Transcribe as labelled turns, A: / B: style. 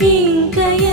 A: 应该。